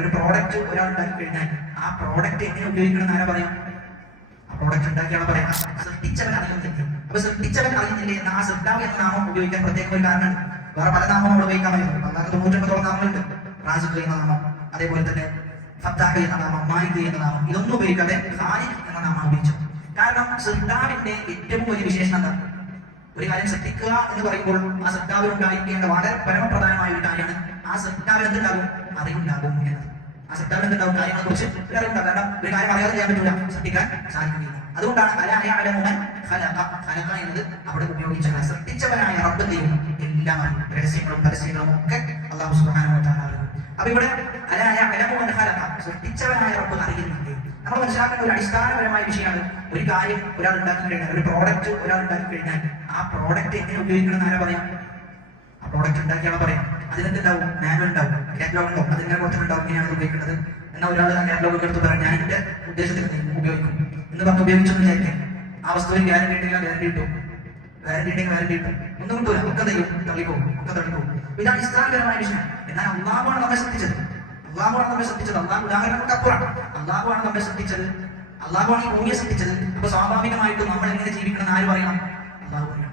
ഒരു പ്രോഡക്റ്റ് ഒരാൾ ഉണ്ടാക്കി കഴിഞ്ഞാൽ ആ പ്രോഡക്റ്റ് എങ്ങനെ ഉപയോഗിക്കണം ആരാ പറയാം? ആ പ്രോഡക്റ്റ് ഉണ്ടാക്കിയാണ് പറയാം. സൃഷ്ടിച്ചവൻ അറിയുന്നില്ല. അപ്പൊ സൃഷ്ടിച്ചവൻ അറിയുന്നില്ലേ എന്ന ആ സൃഷ്ടാവ് എന്ന നാമം ഉപയോഗിക്കാൻ പ്രത്യേക ഒരു കാരണമുണ്ട്. വേറെ പല നാമം നമ്മൾ ഉപയോഗിക്കാമായിരുന്നു. അല്ലാതെ 99 നാമങ്ങളുണ്ട്. റാസിഖ് എന്ന നാമം, അതേപോലെ തന്നെ ഫത്താഹ് എന്ന നാമം, മാലിക് എന്ന നാമം, ഇതൊന്നും ഉപയോഗിക്കാതെ ഖാലിഖ് എന്ന നാമം ഉപയോഗിച്ചു. കാരണം സൃഷ്ടാവിന്റെ ഏറ്റവും വലിയ വിശേഷണം എന്താ? ഒരു കാര്യം സൃഷ്ടിക്കുക എന്ന് പറയുമ്പോൾ ആ സൃഷ്ടാവിൽ ഉണ്ടായിരിക്കേണ്ട വളരെ പരമപ്രധാനമായ ഒരു കാര്യമാണ് ആ സൃഷ്ടാവിൽ എന്തുണ്ടാകും? അറിവുണ്ടാകും എന്നത്. ആ സൃഷ്ടാവിൽ എന്തുണ്ടാകും? കാര്യങ്ങളെ കുറിച്ച് ഒരു അറിവുണ്ടാകും. കാരണം ഒരു കാര്യം അറിയാതെ ചെയ്യാൻ പറ്റില്ല, സൃഷ്ടിക്കാൻ സാധിക്കുകയില്ല. അതുകൊണ്ടാണ് എന്നത് അവിടെ ഉപയോഗിച്ചത്. സൃഷ്ടിച്ചവനായ റബ്ബിന്റെയും എല്ലാം രഹസ്യങ്ങളും പരസ്യങ്ങളും ഒക്കെ അല്ലാഹു സുബ്ഹാനഹു വ തആല അറിയുന്നു. അപ്പൊ ഇവിടെ സൃഷ്ടിച്ചവനായ റബ്ബ് അറിയുന്നുണ്ട്. നമ്മൾ മനസ്സിലാക്കേണ്ട ഒരു അടിസ്ഥാനപരമായ വിഷയമാണ് ഒരു കാര്യം ഒരാൾ ഉണ്ടാക്കി കഴിഞ്ഞാൽ, ഒരു പ്രോഡക്റ്റ് ഒരാൾ ഉണ്ടാക്കി കഴിഞ്ഞാൽ ആ പ്രോഡക്റ്റ് എങ്ങനെ ഉപയോഗിക്കണം ആരാ പറയാം? ആ പ്രോഡക്റ്റ് ഉണ്ടാക്കിയാണ് പറയാം. അതിനെന്തുണ്ടാവും? മാനുവൽ ഉണ്ടാവും, കാറ്റലോഗ് ഉണ്ടാവും, അതിനെ കുറച്ചുണ്ടാവും ഇങ്ങനെയാണ് ഉപയോഗിക്കുന്നത്. എന്നാൽ ഒരാൾ ആ കാറ്റലോഗ് എടുത്ത് പറയാം ഞാൻ എന്റെ ഉദ്ദേശത്തിൽ ഉപയോഗിക്കും എന്ന് പറഞ്ഞ് ഉപയോഗിച്ചെന്ന് വിചാരിക്കാം. ആ വസ്തുവിന് ഗ്യാരണ്ടി ഉണ്ടെങ്കിൽ ഗ്യാരണ്ടി കിട്ടും, ഗ്യാരണ്ടി ഉണ്ടെങ്കിൽ ഗ്യാരണ്ടി കിട്ടും, ഒന്നും കിട്ടൂല, ഒക്കെ തള്ളിപ്പോകും, ഒക്കെ തള്ളിപ്പോകും. ഇത് അടിസ്ഥാനപരമായ വിഷയം. എന്നാൽ അള്ളാഹുവാണ് നമ്മെ ശ്രദ്ധിച്ചത്. അള്ളാഹുവാണ് നമ്മെ ശ്രദ്ധിച്ചത്. അള്ളാഹു ഉദാഹരണങ്ങൾക്ക് അപ്പുറം അള്ളാഹുവാണ് നമ്മെ ശ്രദ്ധിച്ചത്. അള്ളാഹുവാണ് ഈ ഭൂമിയെ ശ്രദ്ധിച്ചത്. അപ്പൊ സ്വാഭാവികമായിട്ടും നമ്മൾ എങ്ങനെ ജീവിക്കണം ആര് പറയണം? അള്ളാഹു പറയണം.